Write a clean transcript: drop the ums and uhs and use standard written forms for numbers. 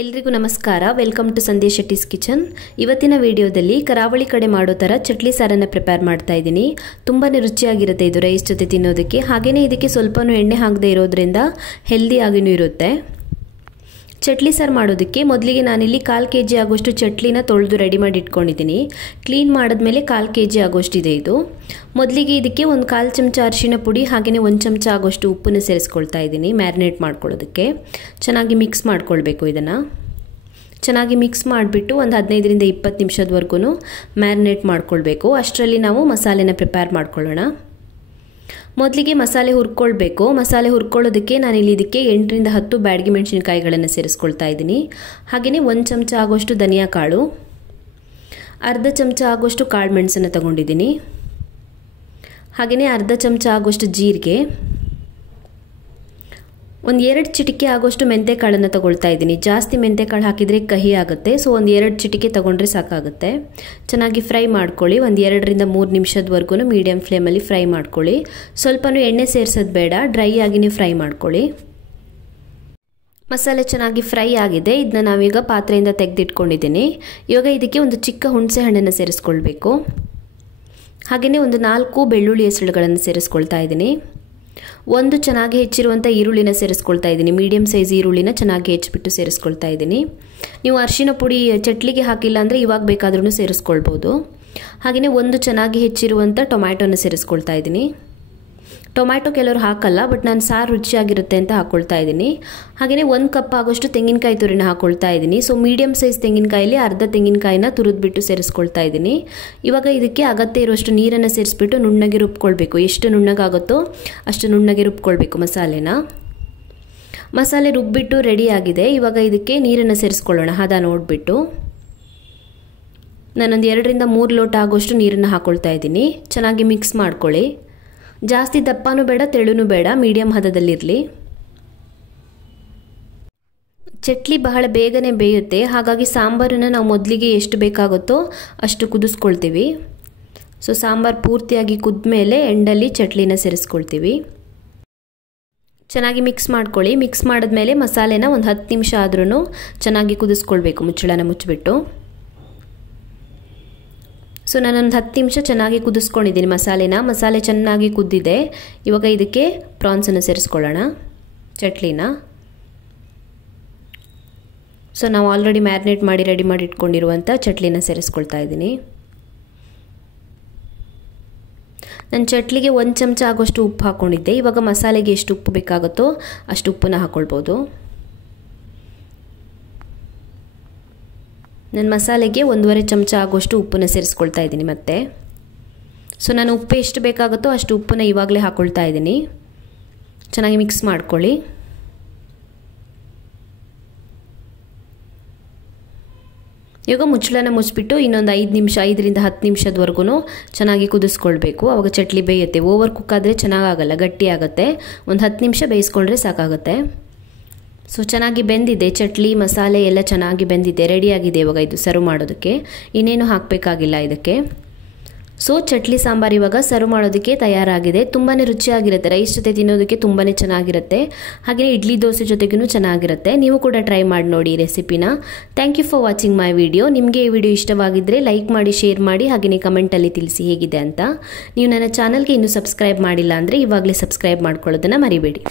ಎಲ್ರಿಗೂ ನಮಸ್ಕಾರ. Welcome to Sandesh Shetty's kitchen. ಇವತ್ತಿನ ವಿಡಿಯೋದಲ್ಲಿ ಕರಾವಳಿ ಕಡೆ ಮಾಡೋ ಥರ ಚಟ್ಲಿ ಸಾರನ್ನು ಪ್ರಿಪೇರ್ ಮಾಡ್ತಾ ಇದ್ದೀನಿ. ತುಂಬಾ ರುಚಿಯಾಗಿರುತ್ತೆ ಇದು ರೈಸ್ ಜೊತೆ ತಿನ್ನೋದಕ್ಕೆ. ಹಾಗೆಯೇ ಇದಕ್ಕೆ ಸ್ವಲ್ಪನೂ ಎಣ್ಣೆ ಹಾಕದೇ ಇರೋದ್ರಿಂದ ಹೆಲ್ದಿ ಆಗಿನೂ ಇರುತ್ತೆ. ಚಟ್ಲಿ ಸಾರು ಮಾಡೋದಕ್ಕೆ ಮೊದಲಿಗೆ ನಾನಿಲ್ಲಿ 1/4 kg ಆಗೋಷ್ಟು ಚಟ್ಲಿನ ತೊಳೆದು ರೆಡಿ ಮಾಡಿ ಇಟ್ಕೊಂಡಿದ್ದೀನಿ. ಕ್ಲೀನ್ ಮಾಡಿದ್ಮೇಲೆ 1/4 kg ಆಗೋಷ್ಟಿದೆ ಇದು. ಮೊದಲಿಗೆ ಇದಕ್ಕೆ ಒಂದು 1/4 ಚಮಚ ಅರಿಶಿನ ಪುಡಿ ಹಾಗೆಯೇ 1 ಚಮಚ ಆಗೋಷ್ಟು ಉಪ್ಪನ್ನು ಸೇರಿಸ್ಕೊಳ್ತಾ ಇದ್ದೀನಿ ಮ್ಯಾರಿನೇಟ್ ಮಾಡ್ಕೊಳ್ಳೋದಕ್ಕೆ. ಚೆನ್ನಾಗಿ ಮಿಕ್ಸ್ ಮಾಡ್ಕೊಳ್ಬೇಕು. ಇದನ್ನು ಚೆನ್ನಾಗಿ ಮಿಕ್ಸ್ ಮಾಡಿಬಿಟ್ಟು ಒಂದು 15 ರಿಂದ 20 ನಿಮಿಷದವರೆಗೂ ಮ್ಯಾರಿನೇಟ್ ಮಾಡ್ಕೊಳ್ಬೇಕು. ಅಷ್ಟರಲ್ಲಿ ನಾವು ಮಸಾಲೆನ ಪ್ರಿಪೇರ್ ಮಾಡ್ಕೊಳ್ಳೋಣ. ಮೊದಲಿಗೆ ಮಸಾಲೆ ಹುರ್ಕೊಳ್ಬೇಕು. ಮಸಾಲೆ ಹುರ್ಕೊಳ್ಳೋದಕ್ಕೆ ನಾನಿಲ್ಲಿ ಇದಕ್ಕೆ 8 ರಿಂದ 10 ಬ್ಯಾಡಗಿ ಮೆಣಸಿನಕಾಯಿಗಳನ್ನು ಸೇರಿಸ್ಕೊಳ್ತಾ ಇದ್ದೀನಿ. ಹಾಗೆಯೇ 1 ಚಮಚ ಆಗೋಷ್ಟು ಧನಿಯಾ ಕಾಳು, ಅರ್ಧ ಚಮಚ ಆಗೋಷ್ಟು ಕಾಳು ಮೆಣಸನ್ನು ತಗೊಂಡಿದ್ದೀನಿ. ಹಾಗೆಯೇ ಅರ್ಧ ಚಮಚ ಆಗೋಷ್ಟು ಜೀರಿಗೆ, ಒಂದು 2 ಚಿಟಿಕೆ ಆಗೋಷ್ಟು ಮೆಂತೆ ಕಾಳನ್ನು ತಗೊಳ್ತಾ ಇದ್ದೀನಿ. ಜಾಸ್ತಿ ಮೆಂತೆ ಕಾಳು ಹಾಕಿದರೆ ಕಹಿ ಆಗುತ್ತೆ. ಸೊ ಒಂದು 2 ಚಿಟಿಕೆ ತಗೊಂಡ್ರೆ ಸಾಕಾಗುತ್ತೆ. ಚೆನ್ನಾಗಿ ಫ್ರೈ ಮಾಡ್ಕೊಳ್ಳಿ. ಒಂದು 2 ರಿಂದ 3 ನಿಮಿಷದವರೆಗೂ ಮೀಡಿಯಂ ಫ್ಲೇಮಲ್ಲಿ ಫ್ರೈ ಮಾಡ್ಕೊಳ್ಳಿ. ಸ್ವಲ್ಪನೂ ಎಣ್ಣೆ ಸೇರಿಸೋದು ಬೇಡ, ಡ್ರೈ ಆಗಿನೇ ಫ್ರೈ ಮಾಡ್ಕೊಳ್ಳಿ. ಮಸಾಲೆ ಚೆನ್ನಾಗಿ ಫ್ರೈ ಆಗಿದೆ. ಇದನ್ನ ನಾವೀಗ ಪಾತ್ರೆಯಿಂದ ತೆಗೆದಿಟ್ಕೊಂಡಿದ್ದೀನಿ. ಇವಾಗ ಇದಕ್ಕೆ ಒಂದು ಚಿಕ್ಕ ಹುಣಸೆ ಹಣ್ಣನ್ನು ಸೇರಿಸ್ಕೊಳ್ಬೇಕು. ಹಾಗೆಯೇ ಒಂದು 4 ಬೆಳ್ಳುಳ್ಳಿ ಹೆಸರುಗಳನ್ನು ಸೇರಿಸ್ಕೊಳ್ತಾ ಇದ್ದೀನಿ. ಒಂದು ಚೆನ್ನಾಗಿ ಹೆಚ್ಚಿರುವಂಥ ಈರುಳ್ಳಿನ ಸೇರಿಸ್ಕೊಳ್ತಾ ಇದ್ದೀನಿ. ಮೀಡಿಯಂ ಸೈಜ್ ಈರುಳ್ಳಿನ ಚೆನ್ನಾಗಿ ಹೆಚ್ಚಿಬಿಟ್ಟು ಸೇರಿಸ್ಕೊಳ್ತಾ ಇದ್ದೀನಿ. ನೀವು ಅರಿಶಿನ ಪುಡಿ ಚಟ್ಲಿಗೆ ಹಾಕಿಲ್ಲ ಅಂದರೆ ಇವಾಗ ಬೇಕಾದ್ರೂ ಸೇರಿಸ್ಕೊಳ್ಬೋದು. ಹಾಗೆಯೇ ಒಂದು ಚೆನ್ನಾಗಿ ಹೆಚ್ಚಿರುವಂಥ ಟೊಮ್ಯಾಟೊನ ಸೇರಿಸ್ಕೊಳ್ತಾ ಇದ್ದೀನಿ. ಟೊಮ್ಯಾಟೊ ಕೆಲವರು ಹಾಕಲ್ಲ, ಬಟ್ ನಾನು ಸಾರು ರುಚಿಯಾಗಿರುತ್ತೆ ಅಂತ ಹಾಕ್ಕೊಳ್ತಾ ಇದ್ದೀನಿ. ಹಾಗೆಯೇ 1 ಕಪ್ ಆಗೋಷ್ಟು ತೆಂಗಿನಕಾಯಿ ತುರಿನ ಹಾಕ್ಕೊಳ್ತಾ ಇದ್ದೀನಿ. ಸೊ ಮೀಡಿಯಂ ಸೈಜ್ ತೆಂಗಿನಕಾಯಲ್ಲಿ ಅರ್ಧ ತೆಂಗಿನಕಾಯಿನ ತುರಿದ್ಬಿಟ್ಟು ಸೇರಿಸ್ಕೊಳ್ತಾ ಇದ್ದೀನಿ. ಇವಾಗ ಇದಕ್ಕೆ ಅಗತ್ಯ ಇರುವಷ್ಟು ನೀರನ್ನು ಸೇರಿಸ್ಬಿಟ್ಟು ನುಣ್ಣಗೆ ರುಬ್ಕೊಳ್ಬೇಕು. ಎಷ್ಟು ನುಣ್ಣಗಾಗುತ್ತೋ ಅಷ್ಟು ನುಣ್ಣಗೆ ರುಬ್ಕೊಳ್ಬೇಕು ಮಸಾಲೆನ. ಮಸಾಲೆ ರುಬ್ಬಿಟ್ಟು ರೆಡಿ ಆಗಿದೆ. ಇವಾಗ ಇದಕ್ಕೆ ನೀರನ್ನು ಸೇರಿಸ್ಕೊಳ್ಳೋಣ ಹದ ನೋಡಿಬಿಟ್ಟು. ನಾನೊಂದು 2 ರಿಂದ 3 ಲೋಟ ಆಗೋಷ್ಟು ನೀರನ್ನು ಹಾಕ್ಕೊಳ್ತಾ ಇದ್ದೀನಿ. ಚೆನ್ನಾಗಿ ಮಿಕ್ಸ್ ಮಾಡ್ಕೊಳ್ಳಿ. ಜಾಸ್ತಿ ದಪ್ಪನೂ ಬೇಡ, ತೆಳುನೂ ಬೇಡ, ಮೀಡಿಯಂ ಹದದಲ್ಲಿರಲಿ. ಚಟ್ಲಿ ಬಹಳ ಬೇಗನೆ ಬೇಯುತ್ತೆ. ಹಾಗಾಗಿ ಸಾಂಬಾರನ್ನು ನಾವು ಮೊದಲಿಗೆ ಎಷ್ಟು ಬೇಕಾಗುತ್ತೋ ಅಷ್ಟು ಕುದಿಸ್ಕೊಳ್ತೀವಿ. ಸೊ ಸಾಂಬಾರು ಪೂರ್ತಿಯಾಗಿ ಕುದ್ಮೇಲೆ ಎಂಡಲ್ಲಿ ಚಟ್ಲಿನ ಸೇರಿಸ್ಕೊಳ್ತೀವಿ. ಚೆನ್ನಾಗಿ ಮಿಕ್ಸ್ ಮಾಡ್ಕೊಳ್ಳಿ. ಮಿಕ್ಸ್ ಮಾಡಿದ್ಮೇಲೆ ಮಸಾಲೆನ ಒಂದು 10 ನಿಮಿಷ ಆದ್ರೂ ಚೆನ್ನಾಗಿ ಕುದಿಸ್ಕೊಳ್ಬೇಕು ಮುಚ್ಚಳನ ಮುಚ್ಚಿಬಿಟ್ಟು. ಸೊ ನಾನೊಂದು 10 ನಿಮಿಷ ಚೆನ್ನಾಗಿ ಕುದಿಸ್ಕೊಂಡಿದ್ದೀನಿ ಮಸಾಲೆ ಚೆನ್ನಾಗಿ ಕುದ್ದಿದೆ. ಇವಾಗ ಇದಕ್ಕೆ ಪ್ರಾನ್ಸನ್ನು ಸೇರಿಸ್ಕೊಳ್ಳೋಣ, ಚಟ್ಲಿನ. ಸೊ ನಾವು ಆಲ್ರೆಡಿ ಮ್ಯಾರಿನೇಟ್ ಮಾಡಿ ರೆಡಿ ಮಾಡಿ ಇಟ್ಕೊಂಡಿರುವಂಥ ಚಟ್ಲಿನ ಸೇರಿಸ್ಕೊಳ್ತಾ ಇದ್ದೀನಿ. ನಾನು ಚಟ್ಲಿಗೆ 1 ಚಮಚ ಆಗೋಷ್ಟು ಉಪ್ಪು ಹಾಕ್ಕೊಂಡಿದ್ದೆ. ಇವಾಗ ಮಸಾಲೆಗೆ ಎಷ್ಟು ಉಪ್ಪು ಬೇಕಾಗುತ್ತೋ ಅಷ್ಟು ಉಪ್ಪನ್ನ ಹಾಕ್ಕೊಳ್ಬೋದು. ನಾನು ಮಸಾಲೆಗೆ 1.5 ಚಮಚ ಆಗೋಷ್ಟು ಉಪ್ಪನ್ನು ಸೇರಿಸ್ಕೊಳ್ತಾ ಇದ್ದೀನಿ ಮತ್ತೆ. ಸೊ ನಾನು ಉಪ್ಪು ಎಷ್ಟು ಬೇಕಾಗುತ್ತೋ ಅಷ್ಟು ಉಪ್ಪನ್ನು ಇವಾಗಲೇ ಹಾಕ್ಕೊಳ್ತಾ ಇದ್ದೀನಿ. ಚೆನ್ನಾಗಿ ಮಿಕ್ಸ್ ಮಾಡ್ಕೊಳ್ಳಿ. ಇವಾಗ ಮುಚ್ಚಳನ ಮುಚ್ಚಿಬಿಟ್ಟು ಇನ್ನೊಂದು 5 ರಿಂದ 10 ನಿಮಿಷದವರೆಗೂ ಚೆನ್ನಾಗಿ ಕುದಿಸ್ಕೊಳ್ಬೇಕು. ಆವಾಗ ಚಟ್ಲಿ ಬೇಯುತ್ತೆ. ಓವರ್ ಕುಕ್ ಆದರೆ ಚೆನ್ನಾಗಾಗಲ್ಲ, ಗಟ್ಟಿ ಆಗುತ್ತೆ. ಒಂದು 10 ನಿಮಿಷ ಬೇಯಿಸ್ಕೊಂಡ್ರೆ ಸಾಕಾಗುತ್ತೆ. ಸೊ ಚೆನ್ನಾಗಿ ಬೆಂದಿದೆ ಚಟ್ಲಿ, ಮಸಾಲೆ ಎಲ್ಲ ಚೆನ್ನಾಗಿ ಬೆಂದಿದೆ, ರೆಡಿಯಾಗಿದೆ. ಇವಾಗ ಇದು ಸರ್ವ್ ಮಾಡೋದಕ್ಕೆ ಇನ್ನೇನು ಹಾಕಬೇಕಾಗಿಲ್ಲ ಇದಕ್ಕೆ. ಸೊ ಚಟ್ಲಿ ಸಾಂಬಾರು ಇವಾಗ ಸರ್ವ್ ಮಾಡೋದಕ್ಕೆ ತಯಾರಾಗಿದೆ. ತುಂಬಾ ರುಚಿಯಾಗಿರುತ್ತೆ. ರೈಸ್ ಜೊತೆ ತಿನ್ನೋದಕ್ಕೆ ತುಂಬಾ ಚೆನ್ನಾಗಿರುತ್ತೆ. ಹಾಗೆಯೇ ಇಡ್ಲಿ ದೋಸೆ ಜೊತೆಗೂ ಚೆನ್ನಾಗಿರುತ್ತೆ. ನೀವು ಕೂಡ ಟ್ರೈ ಮಾಡಿ ನೋಡಿ ಈ ರೆಸಿಪಿನ. Thank you for watching my video. ನಿಮಗೆ ಈ ವಿಡಿಯೋ ಇಷ್ಟವಾಗಿದ್ದರೆ ಲೈಕ್ ಮಾಡಿ, ಶೇರ್ ಮಾಡಿ, ಹಾಗೆಯೇ ಕಮೆಂಟಲ್ಲಿ ತಿಳಿಸಿ ಹೇಗಿದೆ ಅಂತ. ನೀವು ನನ್ನ ಚಾನಲ್ಗೆ ಇನ್ನೂ ಸಬ್ಸ್ಕ್ರೈಬ್ ಮಾಡಿಲ್ಲ ಅಂದರೆ ಇವಾಗಲೇ ಸಬ್ಸ್ಕ್ರೈಬ್ ಮಾಡ್ಕೊಳ್ಳೋದನ್ನು ಮರಿಬೇಡಿ.